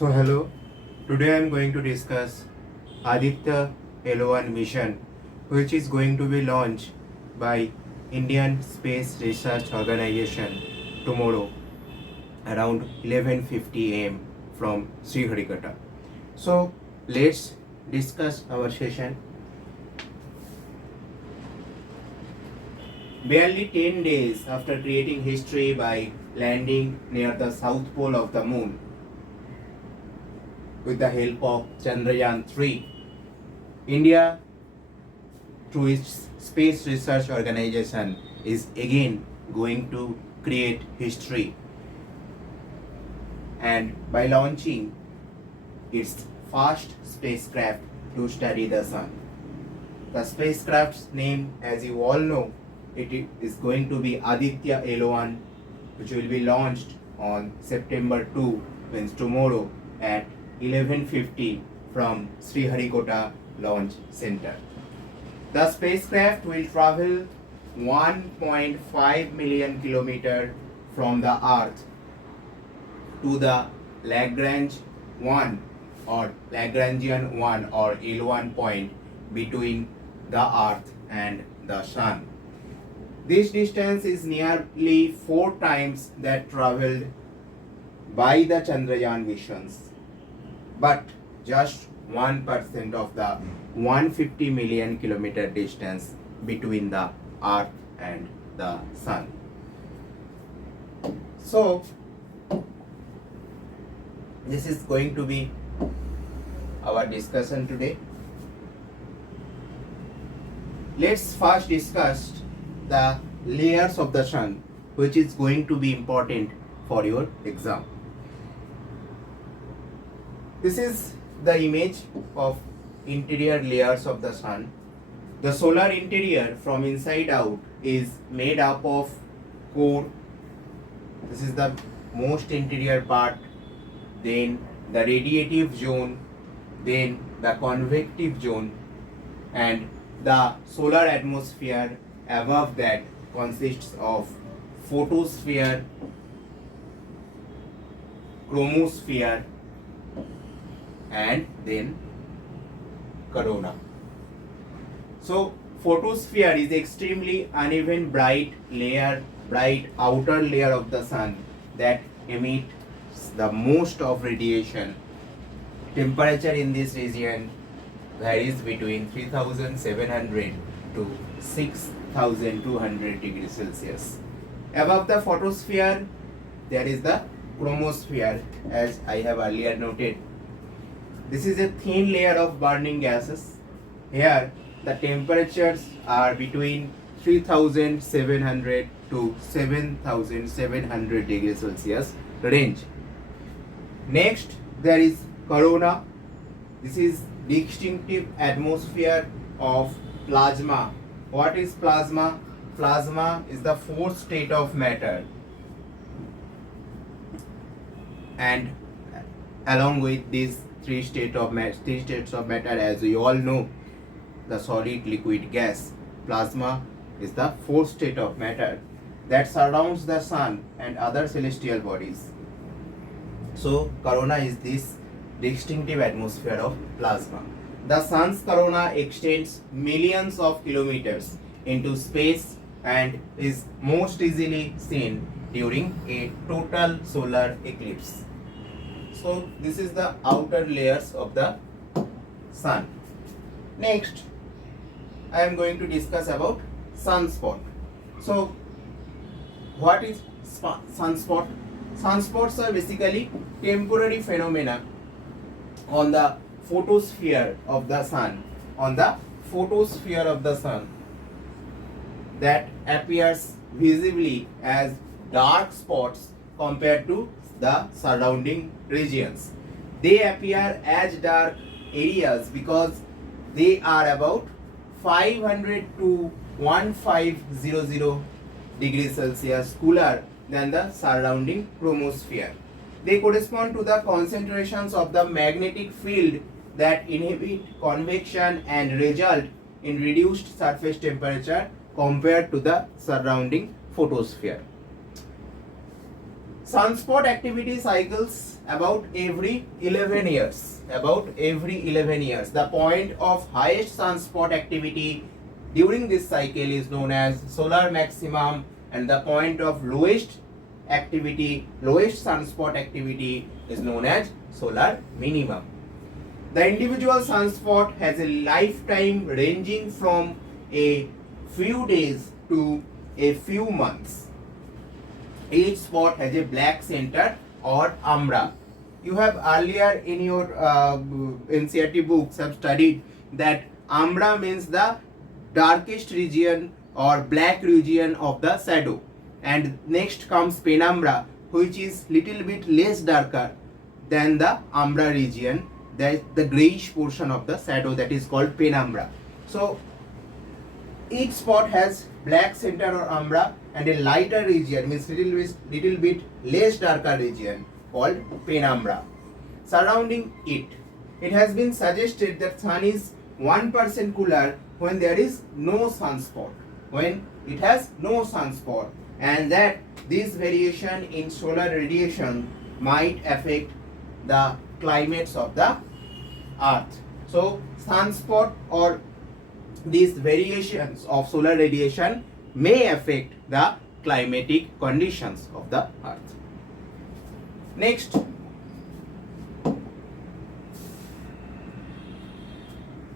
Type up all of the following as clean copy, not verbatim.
So hello, today I am going to discuss Aditya-L1 Mission, which is going to be launched by Indian Space Research Organization tomorrow around 11:50 am from Sriharikota. So let's discuss our session. Barely 10 days after creating history by landing near the south pole of the moon, with the help of Chandrayaan-3, India, through its Space Research Organization, is again going to create history, and by launching its first spacecraft to study the sun. The spacecraft's name, as you all know, it is going to be Aditya-L1, which will be launched on September 2, means tomorrow, at 11:50 from Sriharikota Launch Center. The spacecraft will travel 1.5 million kilometers from the Earth to the Lagrange 1 or Lagrangian 1 or L1 point between the Earth and the Sun. This distance is nearly 4 times that traveled by the Chandrayaan missions, but just 1% of the 150 million kilometer distance between the Earth and the Sun. So, this is going to be our discussion today. Let's first discuss the layers of the Sun, which is going to be important for your exam. This is the image of interior layers of the Sun. The solar interior from inside out is made up of core. This is the most interior part, then the radiative zone, then the convective zone, and the solar atmosphere above that consists of photosphere, chromosphere, and then corona. So photosphere is extremely uneven bright outer layer of the Sun that emits the most of radiation. Temperature in this region varies between 3700 to 6200 degrees Celsius. Above the photosphere there is the chromosphere, as I have earlier noted. This is a thin layer of burning gases. Here the temperatures are between 3700 to 7700 degrees Celsius range. Next there is corona. This is distinctive atmosphere of plasma. What is plasma? Plasma is the fourth state of matter, and along with these three states of matter, as we all know, the solid, liquid, gas, plasma is the fourth state of matter that surrounds the Sun and other celestial bodies. So corona is this distinctive atmosphere of plasma. The Sun's corona extends millions of kilometers into space and is most easily seen during a total solar eclipse. So this is the outer layers of the Sun. Next, I am going to discuss about sunspot. So what is sunspot? Sunspots are basically temporary phenomena on the photosphere of the Sun, that appears visibly as dark spots compared to the surrounding regions. They appear as dark areas because they are about 500 to 1500 degrees Celsius cooler than the surrounding chromosphere. They correspond to the concentrations of the magnetic field that inhibit convection and result in reduced surface temperature compared to the surrounding photosphere. Sunspot activity cycles about every 11 years. About every 11 years. The point of highest sunspot activity during this cycle is known as solar maximum, and the point of lowest activity, lowest sunspot activity is known as solar minimum. The individual sunspot has a lifetime ranging from a few days to a few months. Each spot has a black center or umbra. You have earlier in your NCERT books have studied that umbra means the darkest region or black region of the shadow, and next comes penumbra, which is little bit less darker than the umbra region, that the grayish portion of the shadow, that is called penumbra. So each spot has black center or umbra and a lighter region, means little bit less darker region called penumbra surrounding it. It has been suggested that sun is 1% cooler when there is no sunspot, when it has no sunspot, and that this variation in solar radiation might affect the climates of the earth. So sunspot or these variations of solar radiation may affect the climatic conditions of the earth. Next,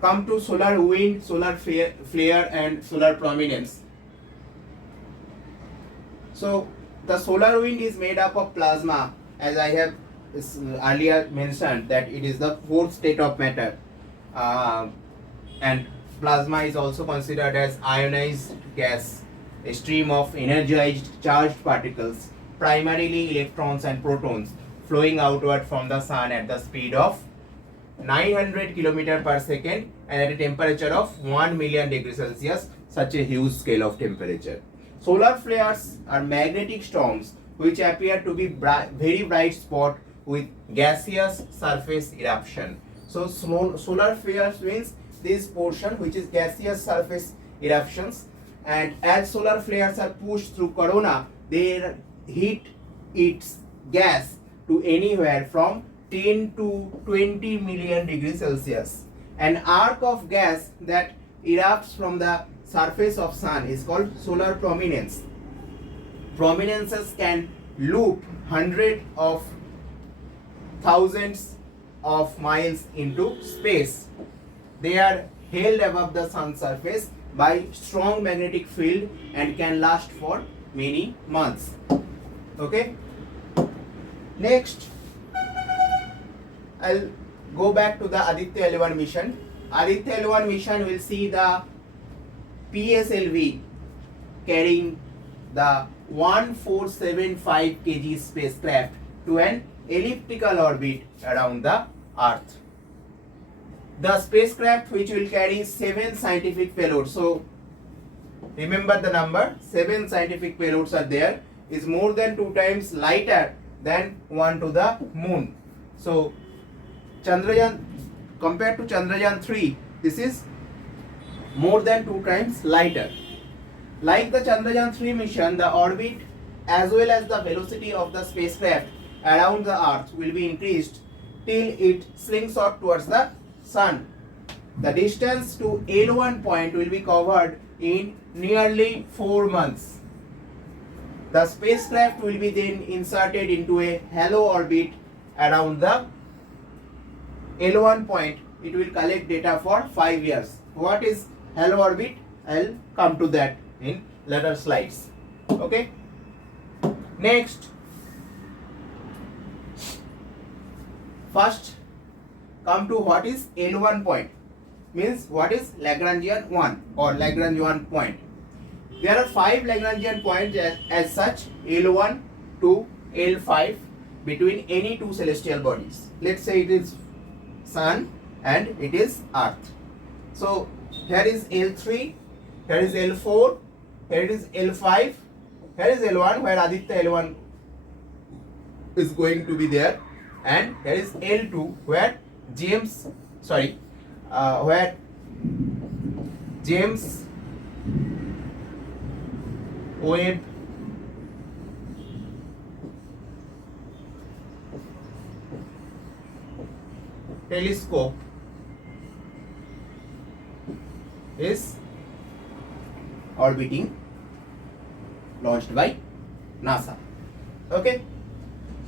come to solar wind, solar flare and solar prominence. So the solar wind is made up of plasma, as I have earlier mentioned that it is the fourth state of matter, and plasma is also considered as ionized gas, a stream of energized charged particles, primarily electrons and protons, flowing outward from the sun at the speed of 900 km per second and at a temperature of 1 million degrees Celsius, such a huge scale of temperature. Solar flares are magnetic storms which appear to be very bright spot with gaseous surface eruption. So solar flares means this portion which is gaseous surface eruptions, and as solar flares are pushed through corona, they heat its gas to anywhere from 10 to 20 million degrees Celsius. An arc of gas that erupts from the surface of sun is called solar prominence. Prominences can loop hundreds of thousands of miles into space. They are held above the sun's surface by strong magnetic field and can last for many months. Okay. Next, I'll go back to the Aditya-L1 mission. Aditya-L1 mission will see the PSLV carrying the 1475 kg spacecraft to an elliptical orbit around the Earth. The spacecraft, which will carry 7 scientific payloads, so remember the number, 7 scientific payloads are there, is more than 2 times lighter than one to the moon. So Chandrayaan, compared to Chandrayaan 3, this is more than 2 times lighter. Like the Chandrayaan 3 mission, the orbit as well as the velocity of the spacecraft around the Earth will be increased till it slingshot towards the sun. The distance to L1 point will be covered in nearly 4 months. The spacecraft will be then inserted into a halo orbit around the L1 point. It will collect data for 5 years. What is halo orbit? I'll come to that in later slides. Okay. Next, first come to what is L1 point, means what is Lagrangian 1 or Lagrangian point. There are 5 Lagrangian points as such, L1 to L5 between any 2 celestial bodies. Let's say it is sun and it is Earth. So here is L3, here is L4, here it is L5, here is L1 where Aditya-L1 is going to be there, and here is L2 where James Webb telescope is orbiting, launched by NASA. Okay,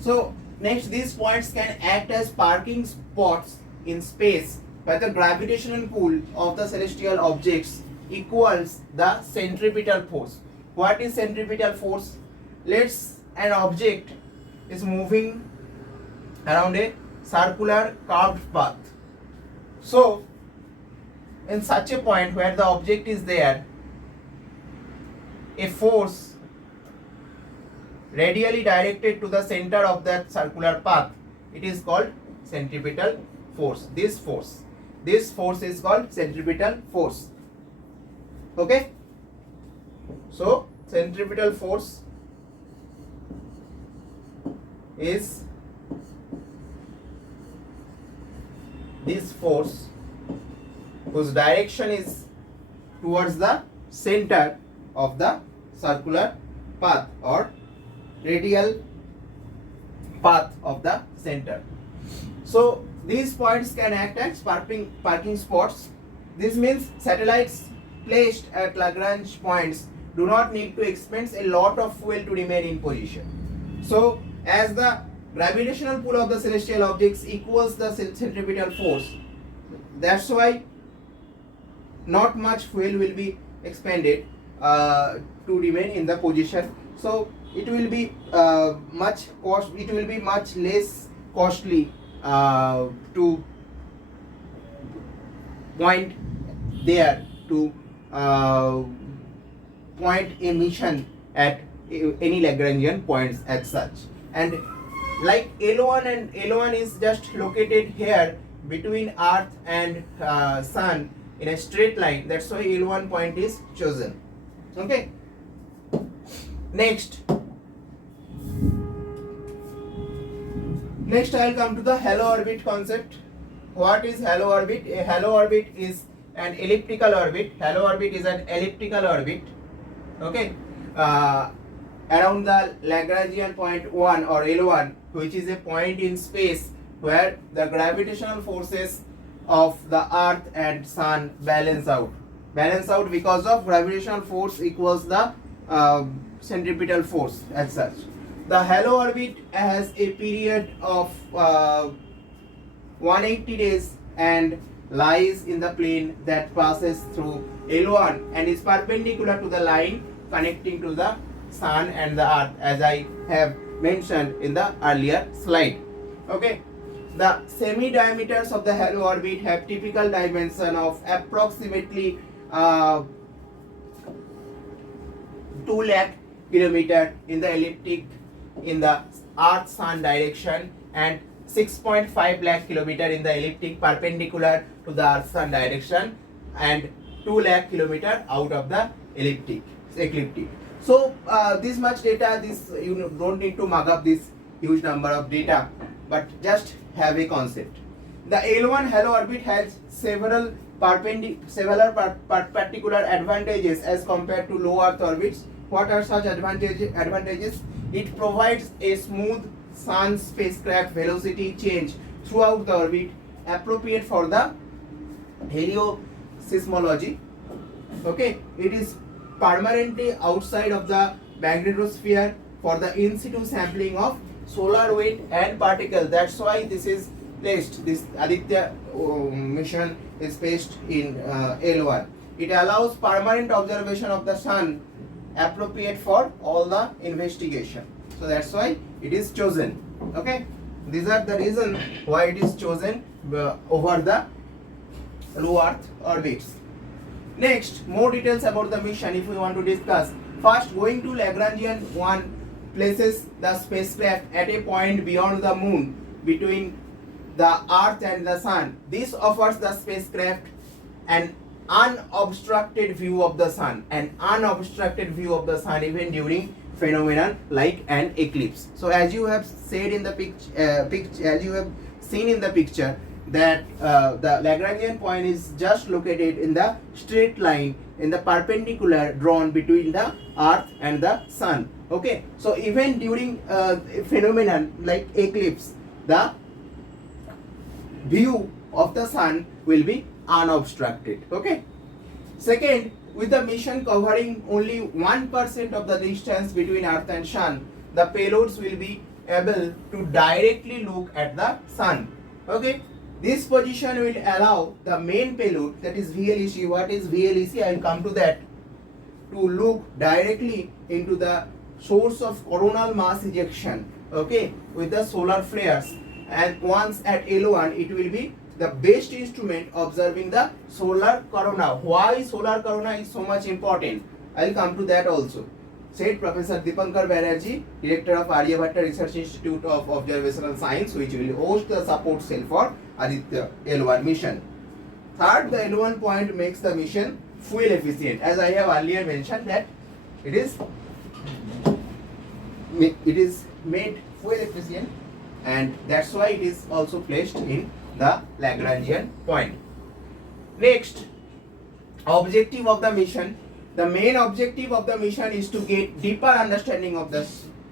so next, these points can act as parking spots in space where the gravitational pull of the celestial objects equals the centripetal force. What is centripetal force? Let's an object is moving around a circular curved path. So in such a point where the object is there, a force radially directed to the center of that circular path, it is called centripetal force. This force is called centripetal force. Okay, so centripetal force is this force whose direction is towards the center of the circular path or radial path of the center. So these points can act as parking spots. This means satellites placed at Lagrange points do not need to expend a lot of fuel to remain in position. So as the gravitational pull of the celestial objects equals the centripetal force, that's why not much fuel will be expended to remain in the position. So it will be much less costly to point there, to point a mission at any Lagrangian points as such. And like L1, and L1 is just located here between Earth and Sun in a straight line, that's why L1 point is chosen. Okay, next I will come to the halo orbit concept. What is halo orbit? A halo orbit is an elliptical orbit. Halo orbit is an elliptical orbit, okay, around the Lagrangian point 1 or L1, which is a point in space where the gravitational forces of the Earth and Sun balance out because of gravitational force equals the centripetal force as such. The halo orbit has a period of 180 days and lies in the plane that passes through L1 and is perpendicular to the line connecting to the Sun and the Earth, as I have mentioned in the earlier slide. Okay, the semi-diameters of the halo orbit have typical dimension of approximately 2 lakh kilometer in the elliptic in the Earth-Sun direction and 6.5 lakh kilometer in the elliptic perpendicular to the Earth-Sun direction and 2 lakh kilometer out of the ecliptic. So this much data, you don't need to mug up this huge number of data, but just have a concept. The L1 halo orbit has several particular advantages as compared to low Earth orbits. What are such advantages? It provides a smooth Sun spacecraft velocity change throughout the orbit, appropriate for the heliosismology. Okay, it is permanently outside of the magnetosphere for the in situ sampling of solar wind and particles. That's why this is placed. This Aditya-L1 mission is placed in L1. It allows permanent observation of the Sun, appropriate for all the investigation. So that's why it is chosen. Okay, these are the reason why it is chosen over the low Earth orbits. Next, more details about the mission if we want to discuss. First, going to Lagrangian 1 places the spacecraft at a point beyond the Moon between the Earth and the Sun. This offers the spacecraft an unobstructed view of the Sun, even during phenomenon like an eclipse. So as you have said in the as you have seen in the picture, that the Lagrangian point is just located in the straight line in the perpendicular drawn between the Earth and the Sun. Okay, so even during a phenomenon like eclipse, the view of the sun will be unobstructed. Okay. Second, with the mission covering only 1% of the distance between Earth and Sun, the payloads will be able to directly look at the sun. Okay. This position will allow the main payload, that is VLEC. What is VLEC? I will come to that. To look directly into the source of coronal mass ejection, okay, with the solar flares. And once at L1, it will be the best instrument observing the solar corona. Why solar corona is so much important? I will come to that also. Said Professor Dipankar Banerjee, Director of Aryabhatta Research Institute of Observational Science, which will host the support cell for Aditya-L1 mission. Third, the L1 point makes the mission fuel efficient. As I have earlier mentioned that it is made fuel efficient, and that's why it is also placed in the Lagrangian point. Next, objective of the mission. The main objective of the mission is to get deeper understanding of the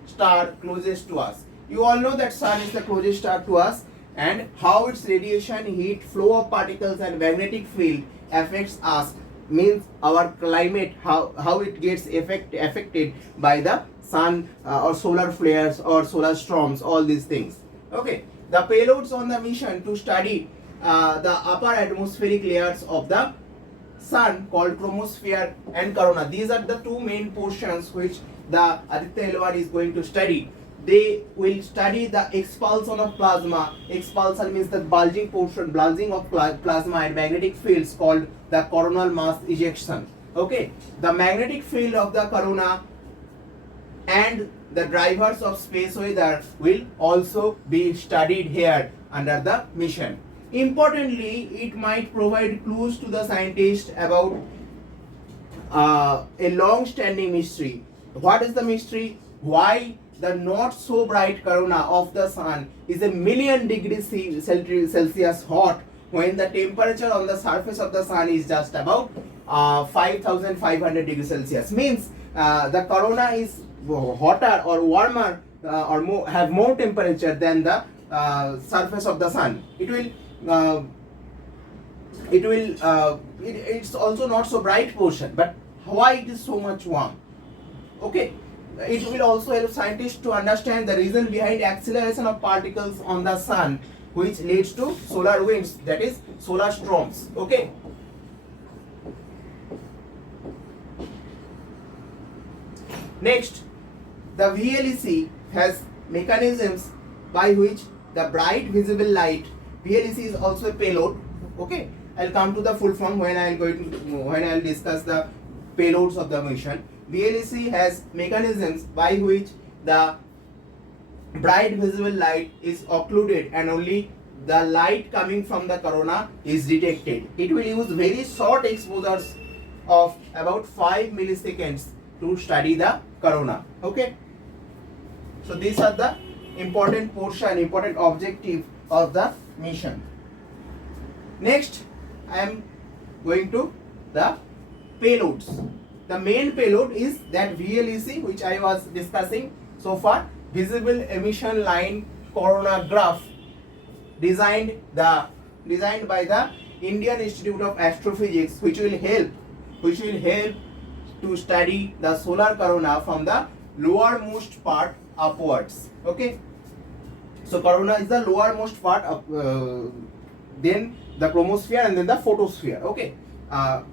star closest to us. You all know that sun is the closest star to us, and how its radiation, heat, flow of particles and magnetic field affects us, means our climate, how it gets affected by the sun or solar flares or solar storms, all these things. Okay, the payloads on the mission to study the upper atmospheric layers of the sun called chromosphere and corona. These are the two main portions which the Aditya-L1 is going to study. They will study the expulsion of plasma. Expulsion means the bulging portion, bulging of plasma and magnetic fields called the coronal mass ejection. Okay, the magnetic field of the corona and the drivers of space weather will also be studied here under the mission. Importantly, it might provide clues to the scientist about a long-standing mystery. What is the mystery? Why the not so bright corona of the sun is a million degrees Celsius hot when the temperature on the surface of the sun is just about 5500 degrees Celsius. Means the corona is hotter or warmer or have more temperature than the surface of the sun. It's also not so bright portion, but why it is so much warm? Okay, it will also help scientists to understand the reason behind acceleration of particles on the sun, which leads to solar winds, that is solar storms. Okay. Next, the VLEC has mechanisms by which the bright visible light, VLEC is also a payload. Okay, I'll come to the full form when I'll discuss the payloads of the mission. VLEC has mechanisms by which the bright visible light is occluded and only the light coming from the corona is detected. It will use very short exposures of about 5 milliseconds to study the corona. Okay, so these are the important objective of the mission. Next, I am going to the payloads. The main payload is that VLEC, which I was discussing so far, visible emission line coronagraph, designed by the Indian Institute of Astrophysics, which will help to study the solar corona from the lowermost part upwards. Okay, so corona is the lowermost part of then the chromosphere and then the photosphere. Okay,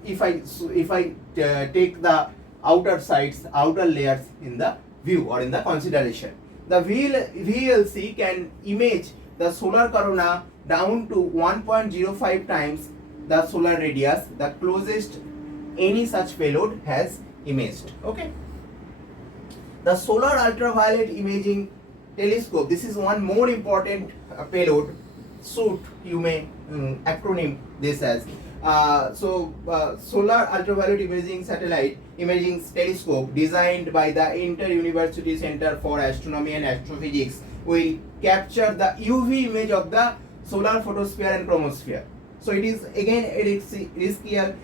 if I take the outer layers in the view or in the consideration, the VLC can image the solar corona down to 1.05 times the solar radius, the closest any such payload has imaged. Okay, the solar ultraviolet imaging telescope, this is one more important payload. SUIT, you may acronym this as. Solar ultraviolet imaging telescope, designed by the Inter-University Center for Astronomy and Astrophysics, will capture the UV image of the solar photosphere and chromosphere. So it is again a riskier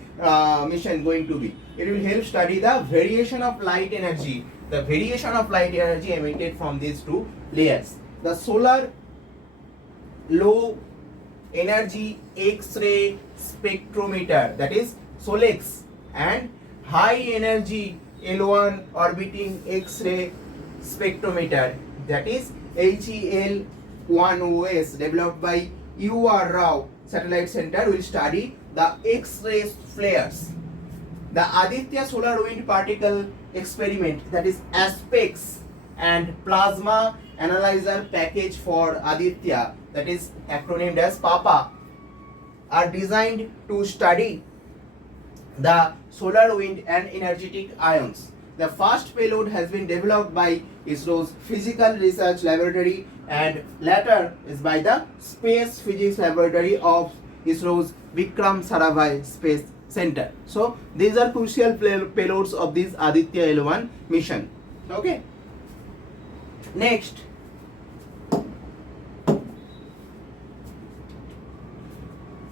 mission going to be. It will help study the variation of light energy emitted from these two layers. The solar low energy X-ray spectrometer, that is SOLEX, and high energy L1 orbiting X-ray spectrometer, that is HEL1OS, developed by U.R. Rao Satellite Center, will study the X-ray flares. The Aditya Solar Wind Particle Experiment, that is ASPEX, and Plasma Analyzer Package for Aditya, that is acronymed as PAPA, are designed to study the solar wind and energetic ions. The first payload has been developed by ISRO's Physical Research Laboratory, and latter is by the Space Physics Laboratory of ISRO's Vikram Sarabhai Space Center. So these are crucial payloads of this Aditya-L1 mission. Okay. Next,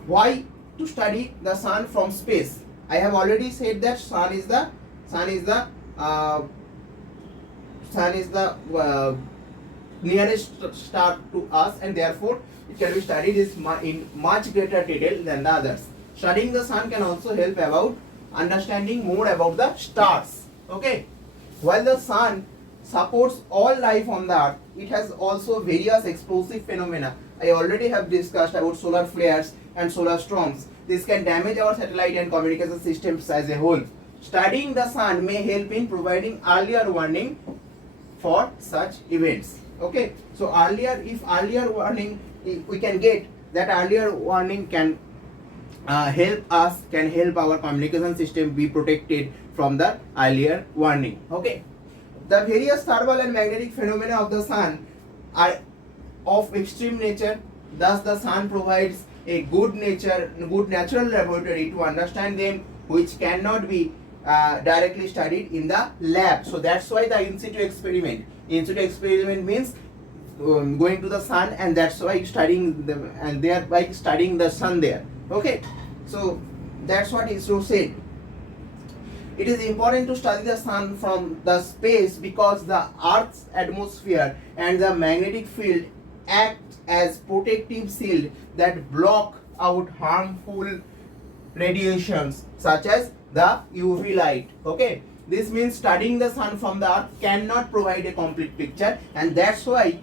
why to study the sun from space? I have already said that sun is the nearest star to us, and therefore it can be studied in much greater detail than the others. Studying the sun can also help about understanding more about the stars. Okay, while the sun supports all life on the earth, it has also various explosive phenomena. I already have discussed about solar flares and solar storms. This can damage our satellite and communication systems as a whole. Studying the sun may help in providing earlier warning for such events. Okay, so we can get that earlier warning can help our communication system be protected from the earlier warning. Okay, the various thermal and magnetic phenomena of the sun are of extreme nature. Thus, the sun provides a good natural laboratory to understand them, which cannot be directly studied in the lab. So that's why the in situ experiment. In situ experiment means going to the sun, and that's why studying them, and thereby studying the sun there. Okay, so that's what ISRO said. It is important to study the sun from the space because the Earth's atmosphere and the magnetic field act as protective shield that block out harmful radiations such as the UV light. Okay, this means studying the sun from the earth cannot provide a complete picture, and that's why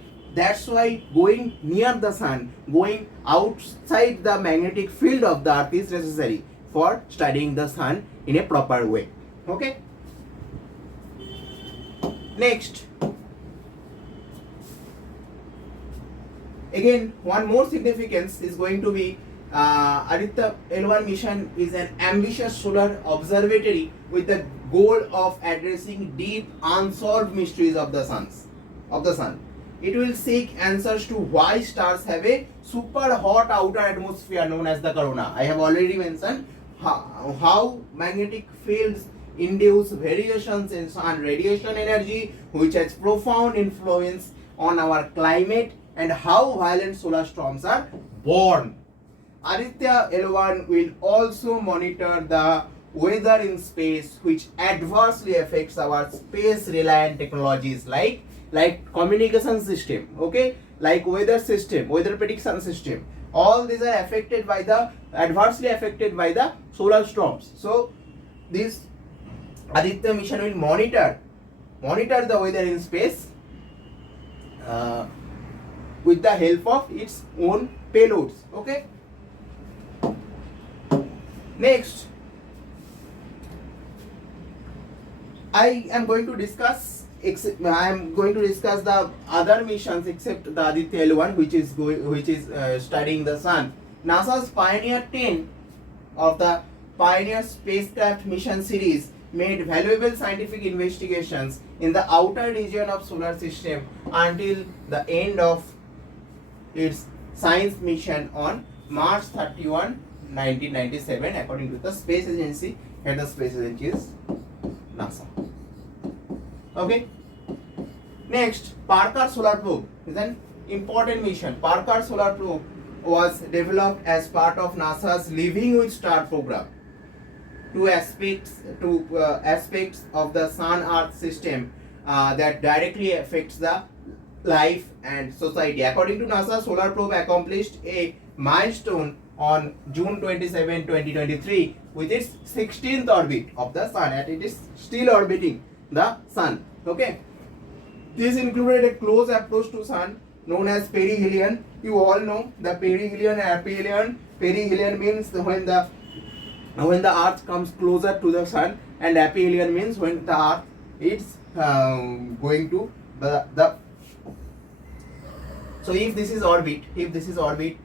going near the sun, going outside the magnetic field of the earth is necessary for studying the sun in a proper way. Okay, next, again, one more significance is going to be Aditya-L1 mission is an ambitious solar observatory with the goal of addressing deep unsolved mysteries of the sun. It will seek answers to why stars have a super hot outer atmosphere known as the corona. I have already mentioned how magnetic fields induce variations in sun radiation energy, which has profound influence on our climate, and how violent solar storms are born. Aditya-L1 will also monitor the weather in space, which adversely affects our space reliant technologies like communication system, okay, like weather prediction system. All these are adversely affected by the solar storms. So this Aditya mission will monitor the weather in space with the help of its own payloads. Okay, next, I am going to discuss the other missions except the Aditya-L1, which is studying the sun. NASA's Pioneer 10 of the Pioneer spacecraft mission series made valuable scientific investigations in the outer region of solar system until the end of its science mission on March 31, 1997, according to the space agency, and the space agency is NASA. Okay. Next, Parker Solar Probe is an important mission. Parker Solar Probe was developed as part of NASA's Living with Star program. Two aspects of the Sun-Earth system that directly affects the life and society. According to NASA, solar probe accomplished a milestone on June 27, 2023 with its 16th orbit of the sun, and it is still orbiting the sun. Okay, this included a close approach to sun known as perihelion. You all know the perihelion and aphelion. Perihelion means when the earth comes closer to the sun, and aphelion means when the earth is going to the so if this is orbit, if this is orbit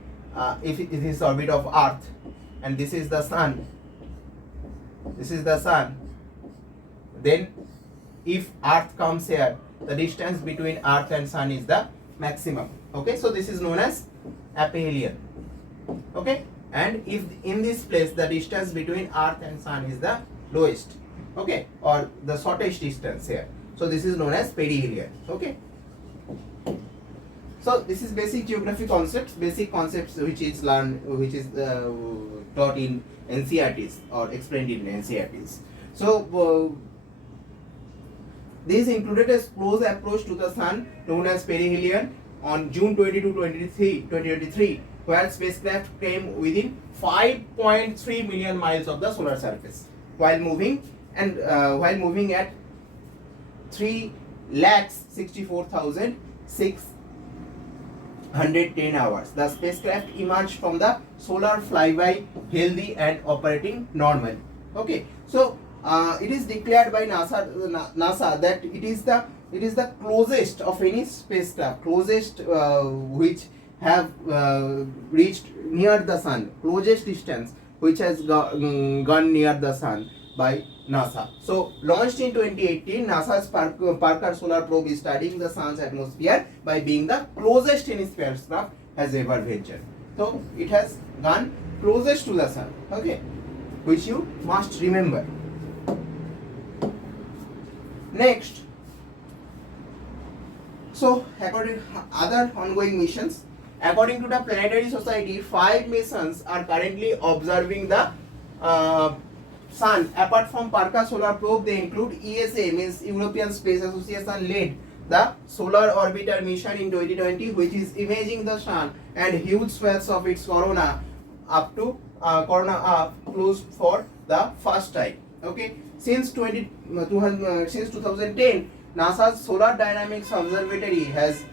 of earth, and this is the sun, then if earth comes here, the distance between earth and sun is the maximum. Okay, so this is known as aphelion. Okay, and if in this place the distance between earth and sun is the lowest, okay, or the shortest distance here, so this is known as perihelion. Okay, so this is basic geography concepts, which is taught in NCERTs or explained in NCERTs. So this included a close approach to the sun known as perihelion on June 22, 2023, where spacecraft came within 5.3 million miles of the solar surface while moving at 3,64,610 hours. The spacecraft emerged from the solar flyby healthy and operating normally. Okay, so it is declared by NASA that it is the closest of any spacecraft, which have reached near the sun, closest distance which has gone near the sun by NASA. So launched in 2018, NASA's Parker Solar Probe is studying the sun's atmosphere by being the closest any spacecraft has ever ventured. So it has gone closest to the sun, okay, which you must remember. Next, so according to other ongoing missions, according to the Planetary Society, 5 missions are currently observing the sun. Apart from Parker Solar Probe, they include ESA, means European Space Association led the Solar Orbiter mission in 2020, which is imaging the sun and huge swaths of its corona up close for the first time. Okay, since 2010, NASA's Solar Dynamics Observatory has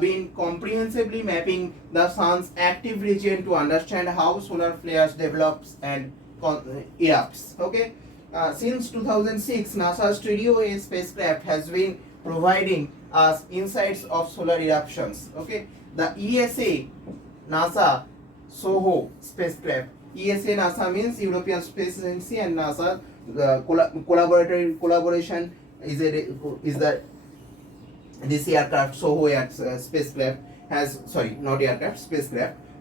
been comprehensively mapping the sun's active region to understand how solar flares develops and erupts. Okay, since 2006, NASA's Studio A spacecraft has been providing us insights of solar eruptions. Okay, the ESA NASA SOHO spacecraft. ESA NASA means European Space Agency, and NASA collaboration is this aircraft SOHO spacecraft has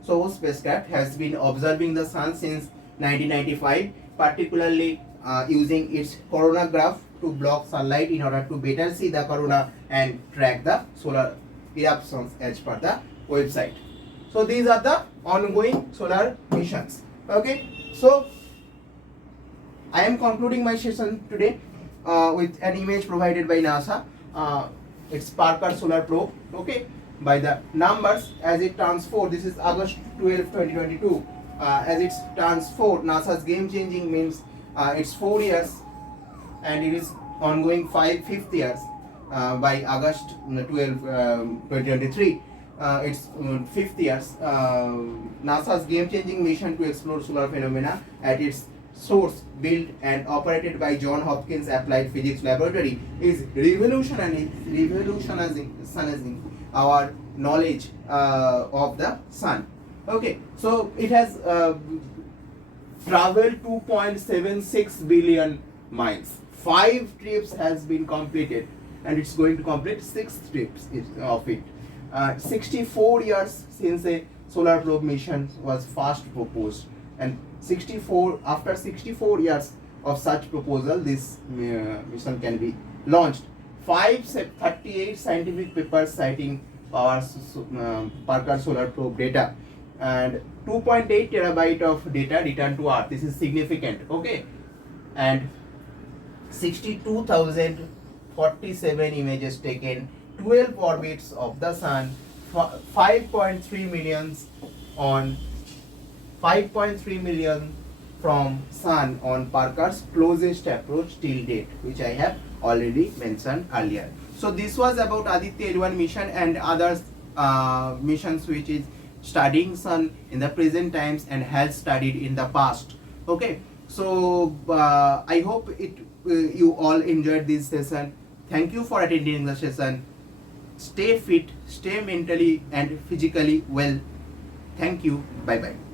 SOHO spacecraft has been observing the sun since 1995, particularly using its coronagraph to block sunlight in order to better see the corona and track the solar eruptions as per the website. So these are the ongoing solar missions. Okay, so I am concluding my session today with an image provided by NASA. It's Parker Solar Probe. Okay, by the numbers as it turns 4. This is August 12, 2022. As it turns 4, NASA's game-changing means it's 4 years, and it is ongoing 5th years by August 12, 2023. It's 5th years. NASA's game-changing mission to explore solar phenomena at its source, built and operated by Johns Hopkins Applied Physics Laboratory, is revolutionizing our knowledge of the sun. Okay, so it has traveled 2.76 billion miles. 5 trips has been completed, and it's going to complete 6 trips of it. 64 years since a solar probe mission was first proposed, and after 64 years of such proposal, this mission can be launched. 538 scientific papers citing Parker Solar Probe data, and 2.8 terabyte of data returned to Earth. This is significant. Okay, and 62,047 images taken 12 orbits of the sun, 5.3 millions on 5.3 million from sun on Parker's closest approach till date, which I have already mentioned earlier. So this was about Aditya-L1 mission and other missions which is studying sun in the present times and has studied in the past. Okay, so I hope you all enjoyed this session. Thank you for attending the session. Stay fit, stay mentally and physically well. Thank you. Bye bye.